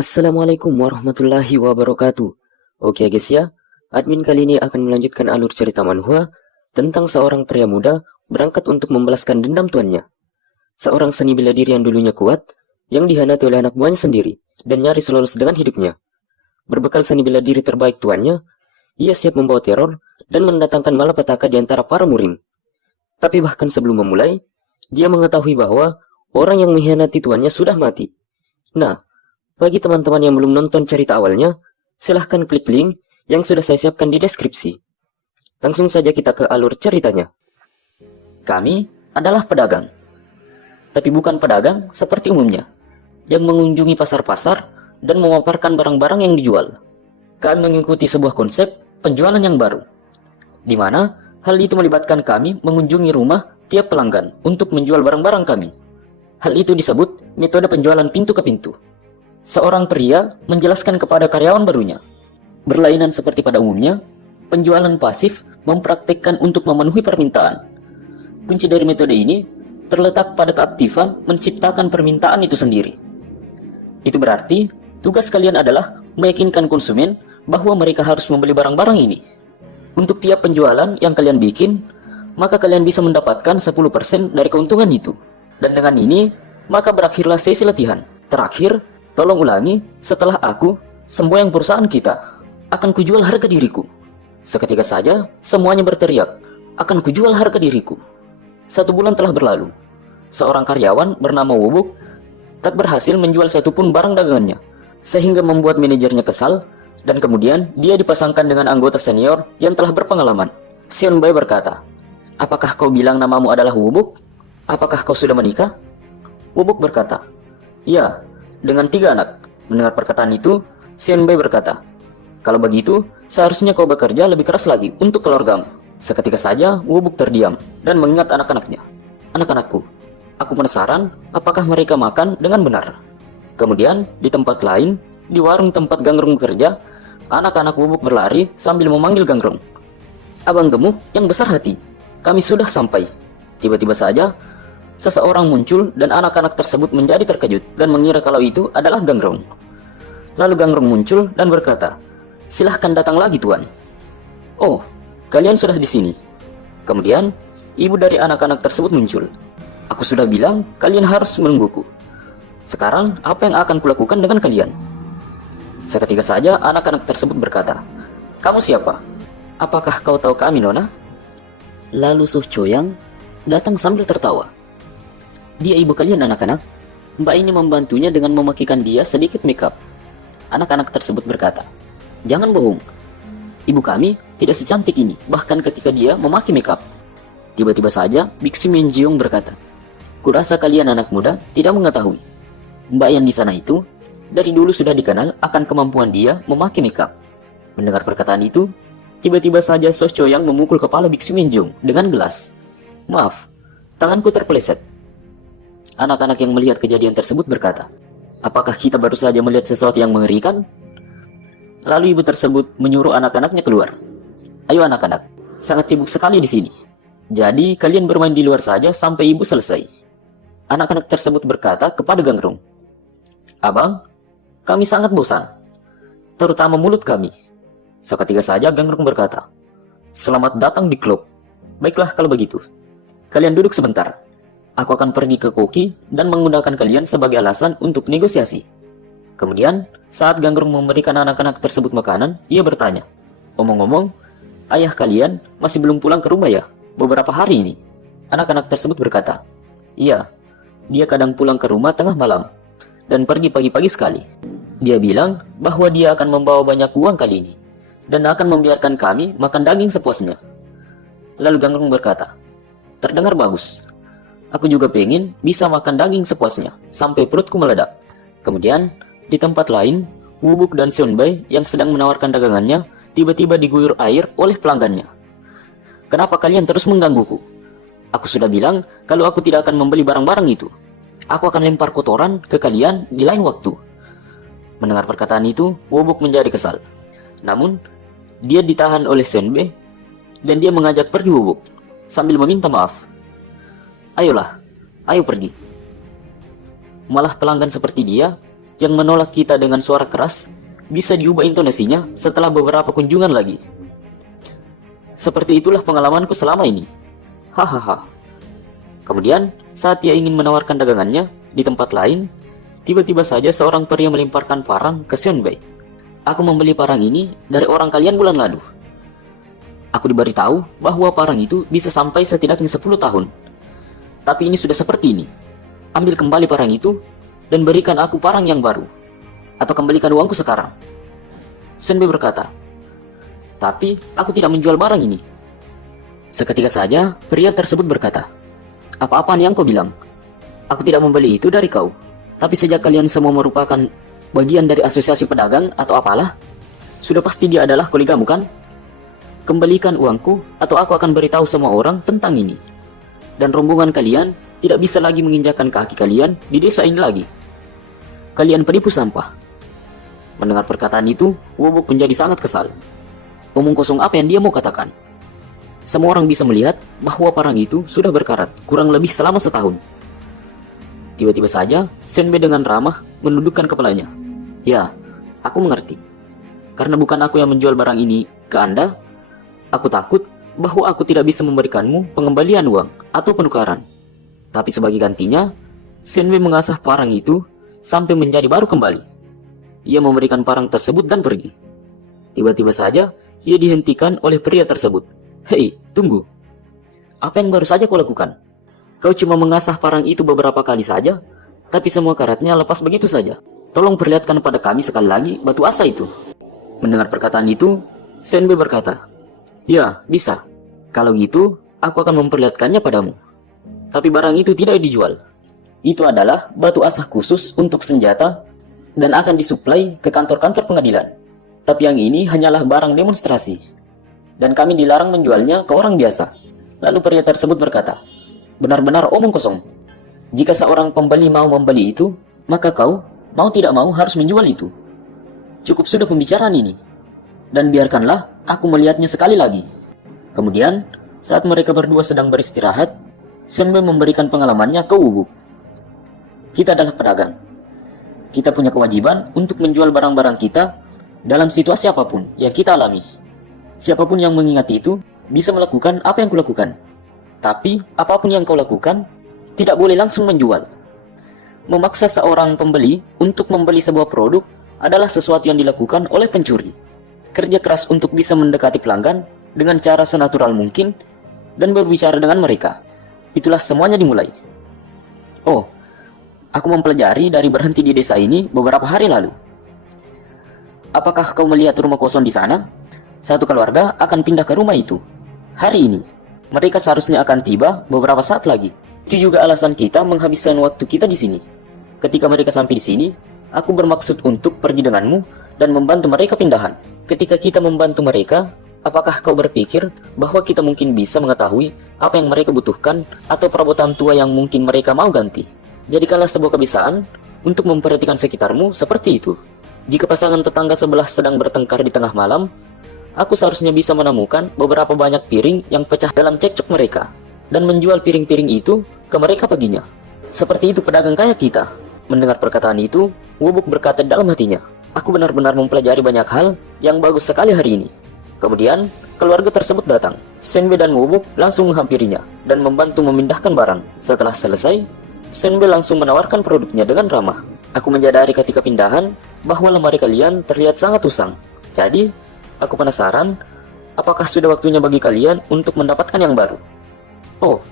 Assalamualaikum warahmatullahi wabarakatuh. Oke guys ya, admin kali ini akan melanjutkan alur cerita manhwa tentang seorang pria muda berangkat untuk membalaskan dendam tuannya. Seorang seni bela diri yang dulunya kuat, yang dihianati oleh anak buahnya sendiri, dan nyaris lolos dengan hidupnya. Berbekal seni bela diri terbaik tuannya, ia siap membawa teror dan mendatangkan malapetaka di antara para murim. Tapi bahkan sebelum memulai, dia mengetahui bahwa orang yang mengkhianati tuannya sudah mati. Nah, bagi teman-teman yang belum nonton cerita awalnya, silahkan klik link yang sudah saya siapkan di deskripsi. Langsung saja kita ke alur ceritanya. Kami adalah pedagang. Tapi bukan pedagang seperti umumnya, yang mengunjungi pasar-pasar dan memaparkan barang-barang yang dijual. Kami mengikuti sebuah konsep penjualan yang baru, di mana hal itu melibatkan kami mengunjungi rumah tiap pelanggan untuk menjual barang-barang kami. Hal itu disebut metode penjualan pintu ke pintu. Seorang pria menjelaskan kepada karyawan barunya. Berlainan seperti pada umumnya, penjualan pasif mempraktikkan untuk memenuhi permintaan. Kunci dari metode ini terletak pada keaktifan menciptakan permintaan itu sendiri. Itu berarti, tugas kalian adalah meyakinkan konsumen bahwa mereka harus membeli barang-barang ini. Untuk tiap penjualan yang kalian bikin, maka kalian bisa mendapatkan 10% dari keuntungan itu. Dan dengan ini, maka berakhirlah sesi latihan. Terakhir, tolong ulangi, setelah aku, semboyan perusahaan kita, akan kujual harga diriku. Seketika saja, semuanya berteriak, akan kujual harga diriku. 1 bulan telah berlalu. Seorang karyawan bernama Wobuk tak berhasil menjual satupun barang dagangannya, sehingga membuat manajernya kesal, dan kemudian dia dipasangkan dengan anggota senior yang telah berpengalaman. Seonbae berkata, apakah kau bilang namamu adalah Wobuk? Apakah kau sudah menikah? Wobuk berkata, ya, dengan 3 anak. Mendengar perkataan itu, Seonbae berkata, kalau begitu, seharusnya kau bekerja lebih keras lagi untuk keluargamu. Seketika saja, Wobuk terdiam dan mengingat anak-anaknya. Anak-anakku, aku penasaran apakah mereka makan dengan benar. Kemudian, di tempat lain, di warung tempat Gangrong bekerja, anak-anak Wobuk berlari sambil memanggil Gangrong. Abang gemuk yang besar hati, kami sudah sampai. Tiba-tiba saja, seseorang muncul dan anak-anak tersebut menjadi terkejut dan mengira kalau itu adalah Gangrong. Lalu Gangrong muncul dan berkata, silahkan datang lagi tuan. Oh, kalian sudah di sini. Kemudian, ibu dari anak-anak tersebut muncul. Aku sudah bilang kalian harus menungguku. Sekarang, apa yang akan kulakukan dengan kalian? Seketika saja anak-anak tersebut berkata, kamu siapa? Apakah kau tahu kami, Nona? Lalu Suh Choyang datang sambil tertawa. Dia ibu kalian anak-anak. Mbak ini membantunya dengan memakikan dia sedikit makeup. Anak-anak tersebut berkata, jangan bohong. Ibu kami tidak secantik ini, bahkan ketika dia memaki makeup. Tiba-tiba saja Biksu Menjiong berkata, kurasa kalian anak muda tidak mengetahui. Mbak yang di sana itu dari dulu sudah dikenal akan kemampuan dia memaki makeup. Mendengar perkataan itu, tiba-tiba saja Suh Choyang memukul kepala Biksu Menjiong dengan gelas. Maaf, tanganku terpeleset. Anak-anak yang melihat kejadian tersebut berkata, apakah kita baru saja melihat sesuatu yang mengerikan? Lalu ibu tersebut menyuruh anak-anaknya keluar. Ayo anak-anak, sangat sibuk sekali di sini. Jadi kalian bermain di luar saja sampai ibu selesai. Anak-anak tersebut berkata kepada Gangrong, abang, kami sangat bosan, terutama mulut kami. Seketika saja Gangrong berkata, selamat datang di klub. Baiklah kalau begitu, kalian duduk sebentar. Aku akan pergi ke Koki dan menggunakan kalian sebagai alasan untuk negosiasi. Kemudian, saat Gangrong memberikan anak-anak tersebut makanan, ia bertanya, omong-omong, ayah kalian masih belum pulang ke rumah ya? Beberapa hari ini. Anak-anak tersebut berkata, iya, dia kadang pulang ke rumah tengah malam, dan pergi pagi-pagi sekali. Dia bilang bahwa dia akan membawa banyak uang kali ini, dan akan membiarkan kami makan daging sepuasnya. Lalu Gangrong berkata, terdengar bagus. Aku juga pengen bisa makan daging sepuasnya, sampai perutku meledak. Kemudian, di tempat lain, Wobuk dan Seonbae yang sedang menawarkan dagangannya, tiba-tiba diguyur air oleh pelanggannya. Kenapa kalian terus menggangguku? Aku sudah bilang kalau aku tidak akan membeli barang-barang itu. Aku akan lempar kotoran ke kalian di lain waktu. Mendengar perkataan itu, Wobuk menjadi kesal. Namun, dia ditahan oleh Seonbae, dan dia mengajak pergi Wobuk, sambil meminta maaf. Ayolah, ayo pergi. Malah pelanggan seperti dia yang menolak kita dengan suara keras bisa diubah intonasinya setelah beberapa kunjungan lagi. Seperti itulah pengalamanku selama ini. Hahaha. Kemudian, saat ia ingin menawarkan dagangannya di tempat lain, tiba-tiba saja seorang pria melemparkan parang ke Senbei. Aku membeli parang ini dari orang kalian bulan lalu. Aku diberitahu bahwa parang itu bisa sampai setidaknya 10 tahun. Tapi ini sudah seperti ini. Ambil kembali parang itu dan berikan aku parang yang baru. Atau kembalikan uangku sekarang. Senbei berkata, tapi aku tidak menjual barang ini. Seketika saja pria tersebut berkata, apa-apaan yang kau bilang? Aku tidak membeli itu dari kau. Tapi sejak kalian semua merupakan bagian dari asosiasi pedagang atau apalah, sudah pasti dia adalah kolegamu kan? Kembalikan uangku atau aku akan beritahu semua orang tentang ini. Dan rombongan kalian tidak bisa lagi menginjakan kaki kalian di desa ini lagi. Kalian penipu sampah. Mendengar perkataan itu, Wobok menjadi sangat kesal. Omong kosong apa yang dia mau katakan? Semua orang bisa melihat bahwa parang itu sudah berkarat kurang lebih selama setahun. Tiba-tiba saja, Senbei dengan ramah menundukkan kepalanya. Ya, aku mengerti. Karena bukan aku yang menjual barang ini ke Anda, aku takut bahwa aku tidak bisa memberikanmu pengembalian uang atau penukaran. Tapi sebagai gantinya, Senbei mengasah parang itu sampai menjadi baru kembali. Ia memberikan parang tersebut dan pergi. Tiba-tiba saja, ia dihentikan oleh pria tersebut. Hei, tunggu. Apa yang baru saja kau lakukan? Kau cuma mengasah parang itu beberapa kali saja, tapi semua karatnya lepas begitu saja. Tolong perlihatkan pada kami sekali lagi batu asa itu. Mendengar perkataan itu, Senbei berkata, ya, bisa. Kalau gitu, aku akan memperlihatkannya padamu. Tapi barang itu tidak dijual. Itu adalah batu asah khusus untuk senjata dan akan disuplai ke kantor-kantor pengadilan. Tapi yang ini hanyalah barang demonstrasi. Dan kami dilarang menjualnya ke orang biasa. Lalu pria tersebut berkata, benar-benar omong kosong. Jika seorang pembeli mau membeli itu, maka kau, mau tidak mau harus menjual itu. Cukup sudah pembicaraan ini. Dan biarkanlah aku melihatnya sekali lagi. Kemudian, saat mereka berdua sedang beristirahat, Senbei memberikan pengalamannya ke Wobok. Kita adalah pedagang. Kita punya kewajiban untuk menjual barang-barang kita dalam situasi apapun yang kita alami. Siapapun yang mengingat itu bisa melakukan apa yang kulakukan. Tapi apapun yang kau lakukan tidak boleh langsung menjual. Memaksa seorang pembeli untuk membeli sebuah produk adalah sesuatu yang dilakukan oleh pencuri. Kerja keras untuk bisa mendekati pelanggan dengan cara senatural mungkin dan berbicara dengan mereka. Itulah semuanya dimulai. Oh, aku mempelajari dari berhenti di desa ini beberapa hari lalu. Apakah kau melihat rumah kosong di sana? Satu keluarga akan pindah ke rumah itu hari ini. Mereka seharusnya akan tiba beberapa saat lagi. Itu juga alasan kita menghabiskan waktu kita di sini. Ketika mereka sampai di sini, aku bermaksud untuk pergi denganmu dan membantu mereka pindahan. Ketika kita membantu mereka, apakah kau berpikir bahwa kita mungkin bisa mengetahui apa yang mereka butuhkan atau perabotan tua yang mungkin mereka mau ganti? Jadikanlah sebuah kebiasaan untuk memperhatikan sekitarmu seperti itu. Jika pasangan tetangga sebelah sedang bertengkar di tengah malam, aku seharusnya bisa menemukan beberapa banyak piring yang pecah dalam cekcok mereka dan menjual piring-piring itu ke mereka paginya. Seperti itu pedagang kaya kita. Mendengar perkataan itu, Wobok berkata dalam hatinya, aku benar-benar mempelajari banyak hal yang bagus sekali hari ini. Kemudian, keluarga tersebut datang. Senbei dan Wobok langsung menghampirinya dan membantu memindahkan barang. Setelah selesai, Senbei langsung menawarkan produknya dengan ramah. Aku menyadari ketika pindahan bahwa lemari kalian terlihat sangat usang. Jadi, aku penasaran, apakah sudah waktunya bagi kalian untuk mendapatkan yang baru? Oh,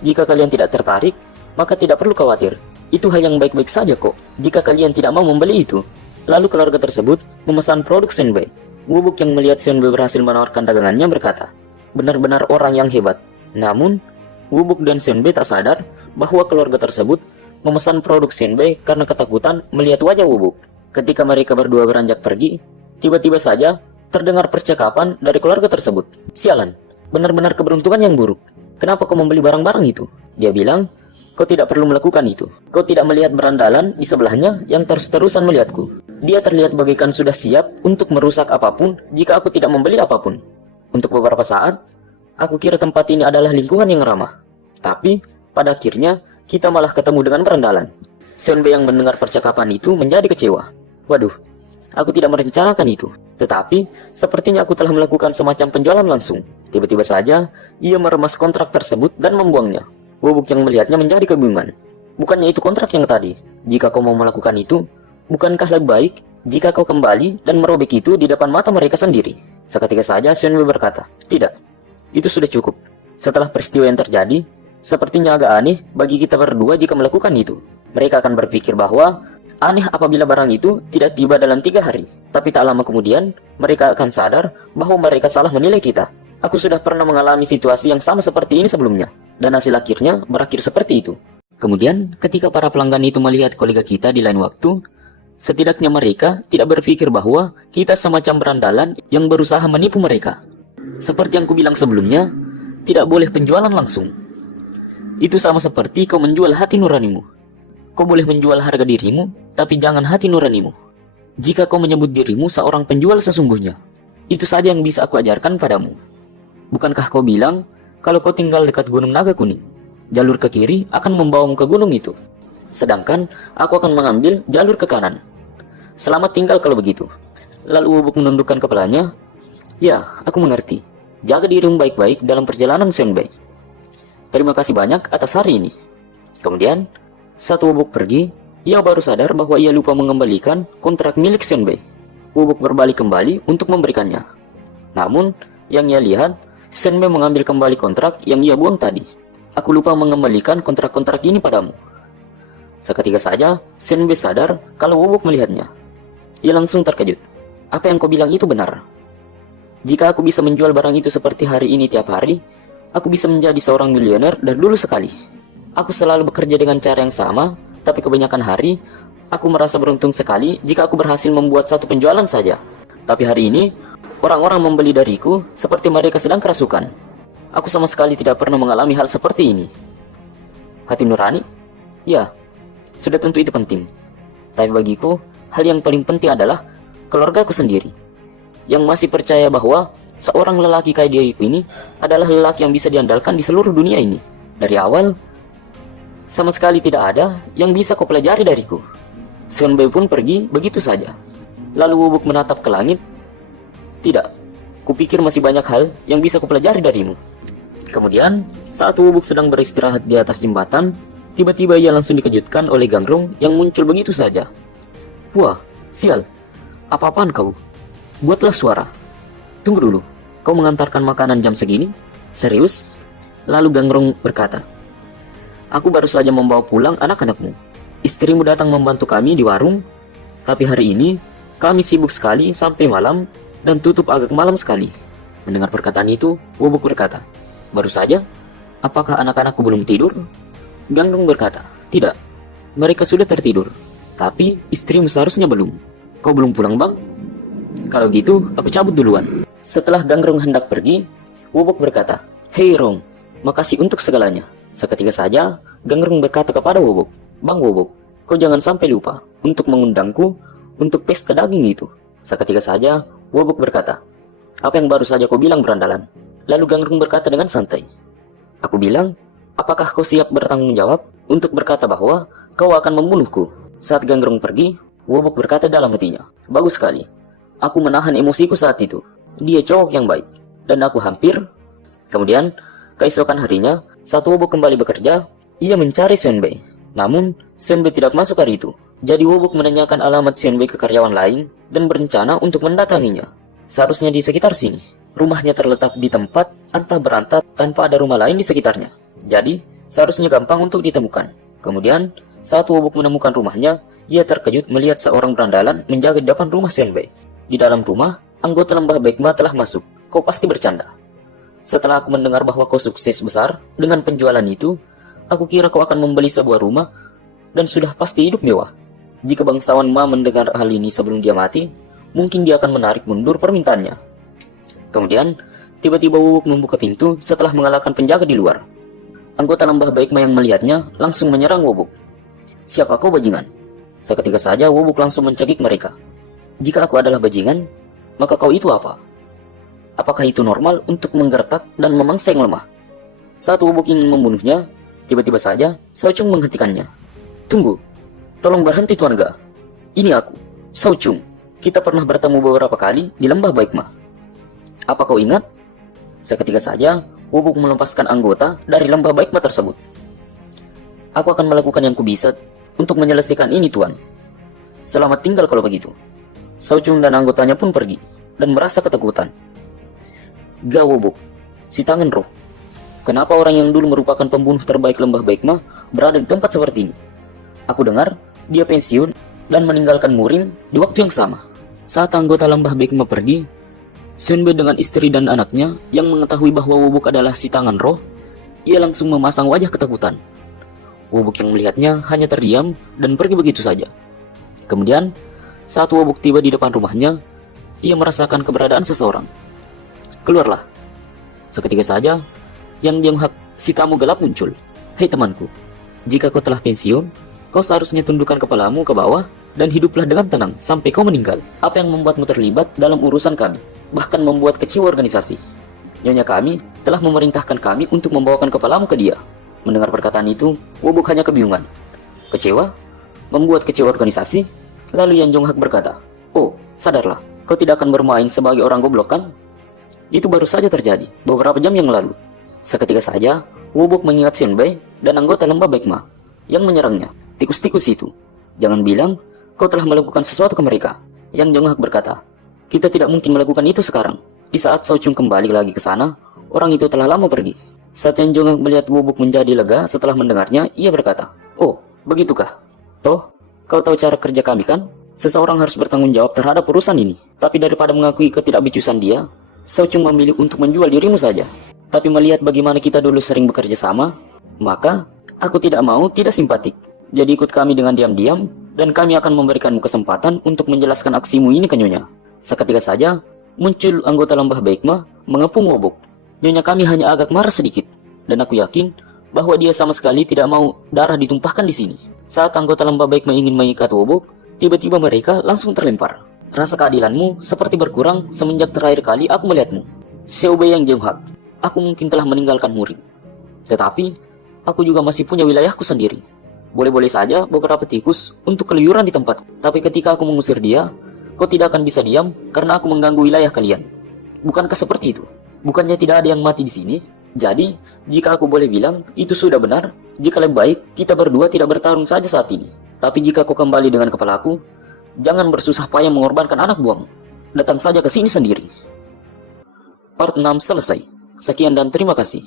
jika kalian tidak tertarik, maka tidak perlu khawatir. Itu hal yang baik-baik saja kok, jika kalian tidak mau membeli itu. Lalu keluarga tersebut memesan produk Senbei. Wobok yang melihat Senbei berhasil menawarkan dagangannya berkata, benar-benar orang yang hebat. Namun, Wobok dan Senbei tak sadar bahwa keluarga tersebut memesan produk Senbei karena ketakutan melihat wajah Wobok. Ketika mereka berdua beranjak pergi, tiba-tiba saja terdengar percakapan dari keluarga tersebut. Sialan, benar-benar keberuntungan yang buruk. Kenapa kau membeli barang-barang itu? Dia bilang, kau tidak perlu melakukan itu. Kau tidak melihat berandalan di sebelahnya yang terus-terusan melihatku. Dia terlihat bagaikan sudah siap untuk merusak apapun jika aku tidak membeli apapun. Untuk beberapa saat, aku kira tempat ini adalah lingkungan yang ramah. Tapi, pada akhirnya, kita malah ketemu dengan berandalan. Seonbe yang mendengar percakapan itu menjadi kecewa. Waduh, aku tidak merencanakan itu. Tetapi, sepertinya aku telah melakukan semacam penjualan langsung. Tiba-tiba saja, ia meremas kontrak tersebut dan membuangnya. Wobuk yang melihatnya menjadi kebingungan. Bukannya itu kontrak yang tadi? Jika kau mau melakukan itu, bukankah lebih baik jika kau kembali dan merobek itu di depan mata mereka sendiri? Seketika saja, Seonbe berkata, tidak, itu sudah cukup. Setelah peristiwa yang terjadi, sepertinya agak aneh bagi kita berdua jika melakukan itu. Mereka akan berpikir bahwa aneh apabila barang itu tidak tiba dalam 3 hari. Tapi tak lama kemudian, mereka akan sadar bahwa mereka salah menilai kita. Aku sudah pernah mengalami situasi yang sama seperti ini sebelumnya. Dan hasil akhirnya berakhir seperti itu. Kemudian, ketika para pelanggan itu melihat kolega kita di lain waktu, setidaknya mereka tidak berpikir bahwa kita semacam berandalan yang berusaha menipu mereka. Seperti yang kubilang sebelumnya, tidak boleh penjualan langsung. Itu sama seperti kau menjual hati nuranimu. Kau boleh menjual harga dirimu, tapi jangan hati nuranimu. Jika kau menyebut dirimu seorang penjual sesungguhnya, itu saja yang bisa aku ajarkan padamu. Bukankah kau bilang, kalau kau tinggal dekat Gunung Naga Kuning, jalur ke kiri akan membawamu ke gunung itu. Sedangkan, aku akan mengambil jalur ke kanan. Selamat tinggal kalau begitu. Lalu Wobuk menundukkan kepalanya. Ya, aku mengerti. Jaga dirimu baik-baik dalam perjalanan Seonbe. Terima kasih banyak atas hari ini. Kemudian, saat Wobuk pergi, ia baru sadar bahwa ia lupa mengembalikan kontrak milik Seonbe. Wobuk berbalik kembali untuk memberikannya. Namun, yang ia lihat, Seonbe mengambil kembali kontrak yang ia buang tadi. Aku lupa mengembalikan kontrak-kontrak ini padamu. Seketika saja, Seonbe sadar kalau Wobuk melihatnya. Ia langsung terkejut. Apa yang kau bilang itu benar. Jika aku bisa menjual barang itu seperti hari ini tiap hari, aku bisa menjadi seorang miliuner dari dulu sekali. Aku selalu bekerja dengan cara yang sama, tapi kebanyakan hari, aku merasa beruntung sekali jika aku berhasil membuat satu penjualan saja. Tapi hari ini, orang-orang membeli dariku seperti mereka sedang kerasukan. Aku sama sekali tidak pernah mengalami hal seperti ini. Hati nurani? Ya, sudah tentu itu penting. Tapi bagiku, hal yang paling penting adalah keluargaku sendiri, yang masih percaya bahwa seorang lelaki kayak diriku ini adalah lelaki yang bisa diandalkan di seluruh dunia ini. Dari awal, sama sekali tidak ada yang bisa kau pelajari dariku. Seonbe pun pergi begitu saja. Lalu Wobuk menatap ke langit. Tidak, kupikir masih banyak hal yang bisa kau pelajari darimu. Kemudian, saat Wobuk sedang beristirahat di atas jembatan, tiba-tiba ia langsung dikejutkan oleh Gangrong yang muncul begitu saja. Wah, sial, apa-apaan kau? Buatlah suara. Tunggu dulu, kau mengantarkan makanan jam segini? Serius? Lalu Gangrong berkata, aku baru saja membawa pulang anak-anakmu. Istrimu datang membantu kami di warung, tapi hari ini kami sibuk sekali sampai malam dan tutup agak malam sekali. Mendengar perkataan itu, Wobuk berkata, baru saja? Apakah anak-anakku belum tidur? Gangrong berkata, tidak, mereka sudah tertidur, tapi istrimu seharusnya belum. Kau belum pulang, Bang? Kalau gitu, aku cabut duluan. Setelah Gangrong hendak pergi, Wobuk berkata, hei Rong, makasih untuk segalanya. Seketika saja, Gangrong berkata kepada Wobuk, Bang Wobuk, kau jangan sampai lupa untuk mengundangku untuk pesta daging itu. Seketika saja, Wobuk berkata, apa yang baru saja kau bilang berandalan? Lalu Gangrong berkata dengan santai, aku bilang, apakah kau siap bertanggung jawab untuk berkata bahwa kau akan membunuhku? Saat Gangrong pergi, Wobuk berkata dalam hatinya, bagus sekali. Aku menahan emosiku saat itu. Dia cowok yang baik. Dan aku hampir. Kemudian, keesokan harinya, saat Wobuk kembali bekerja, ia mencari Seonbe. Namun, Seonbe tidak masuk hari itu. Jadi Wobuk menanyakan alamat Seonbe ke karyawan lain dan berencana untuk mendatanginya. Seharusnya di sekitar sini. Rumahnya terletak di tempat antah berantah tanpa ada rumah lain di sekitarnya. Jadi, seharusnya gampang untuk ditemukan. Kemudian, saat Wobuk menemukan rumahnya, ia terkejut melihat seorang berandalan menjaga di depan rumah Seonbe. Di dalam rumah, anggota lembah Begma telah masuk. Kau pasti bercanda. Setelah aku mendengar bahwa kau sukses besar dengan penjualan itu, aku kira kau akan membeli sebuah rumah dan sudah pasti hidup mewah. Jika bangsawan Ma mendengar hal ini sebelum dia mati, mungkin dia akan menarik mundur permintaannya. Kemudian, tiba-tiba Wobuk membuka pintu setelah mengalahkan penjaga di luar. Anggota lembah Begma yang melihatnya langsung menyerang Wobuk. Siapa kau, bajingan? Seketika saja Wobuk langsung mencekik mereka. Jika aku adalah bajingan, maka kau itu apa? Apakah itu normal untuk menggertak dan memangsa yang lemah? Saat Wobuk ingin membunuhnya, tiba-tiba saja Saochung menghentikannya. Tunggu, Tolong berhenti Tuan Ga. Ini aku, Sao Chung. Kita pernah bertemu beberapa kali di lembah Baikma. Apa kau ingat? Seketika saja, Wobuk melepaskan anggota dari lembah Baikma tersebut. Aku akan melakukan yang kubisa untuk menyelesaikan ini Tuan. Selamat tinggal kalau begitu. Sao Chung dan anggotanya pun pergi dan merasa ketakutan. Ga Wobuk, si tangan roh. Kenapa orang yang dulu merupakan pembunuh terbaik lembah Baikma berada di tempat seperti ini? Aku dengar dia pensiun dan meninggalkan Murim di waktu yang sama. Saat anggota lembah Baikma pergi, Sunbe dengan istri dan anaknya yang mengetahui bahwa Wobuk adalah si tangan roh, ia langsung memasang wajah ketakutan. Wobuk yang melihatnya hanya terdiam dan pergi begitu saja. Kemudian, saat Wobuk tiba di depan rumahnya, ia merasakan keberadaan seseorang. Keluarlah. Seketika saja, Yang Jeonghak, si tamu gelap muncul. Hei temanku, jika kau telah pensiun, kau seharusnya tundukkan kepalamu ke bawah dan hiduplah dengan tenang sampai kau meninggal. Apa yang membuatmu terlibat dalam urusan kami, bahkan membuat kecewa organisasi? Nyonya kami telah memerintahkan kami untuk membawakan kepalamu ke dia. Mendengar perkataan itu, Wobuk hanya kebingungan. Kecewa? Membuat kecewa organisasi? Lalu Yang Jeonghak berkata, "Oh, sadarlah, kau tidak akan bermain sebagai orang goblok kan? Itu baru saja terjadi beberapa jam yang lalu." Seketika saja, Wobuk mengingat Sunbe dan anggota lembah Baikma yang menyerangnya. Tikus-tikus itu. Jangan bilang kau telah melakukan sesuatu ke mereka. Yang Jeonghak berkata, "Kita tidak mungkin melakukan itu sekarang." Di saat Sao Chung kembali lagi ke sana, orang itu telah lama pergi. Saat Yang Jeonghak melihat Wobuk menjadi lega setelah mendengarnya, ia berkata, "Oh, begitukah? Toh, kau tahu cara kerja kami kan? Seseorang harus bertanggung jawab terhadap urusan ini. Tapi daripada mengakui ketidakbecusan dia, Sao Chung memilih untuk menjual dirimu saja. Tapi melihat bagaimana kita dulu sering bekerja sama, maka aku tidak simpatik. Jadi ikut kami dengan diam-diam, dan kami akan memberikanmu kesempatan untuk menjelaskan aksimu ini ke Nyonya." Seketika saja, muncul anggota lembah Baikma mengepung Wobuk. Nyonya kami hanya agak marah sedikit, dan aku yakin bahwa dia sama sekali tidak mau darah ditumpahkan di sini. Saat anggota lembah Baikma ingin mengikat Wobuk, tiba-tiba mereka langsung terlempar. Rasa keadilanmu seperti berkurang semenjak terakhir kali aku melihatmu. Seobe Yang Jeonghak. Aku mungkin telah meninggalkan Murim. Tetapi, aku juga masih punya wilayahku sendiri. Boleh-boleh saja beberapa tikus untuk keluyuran di tempat. Tapi ketika aku mengusir dia, kau tidak akan bisa diam karena aku mengganggu wilayah kalian. Bukankah seperti itu? Bukannya tidak ada yang mati di sini? Jadi, jika aku boleh bilang, itu sudah benar. Jika lebih baik, kita berdua tidak bertarung saja saat ini. Tapi jika kau kembali dengan kepalaku, jangan bersusah payah mengorbankan anak buahmu. Datang saja ke sini sendiri. Part 6 selesai. Sekian dan terima kasih.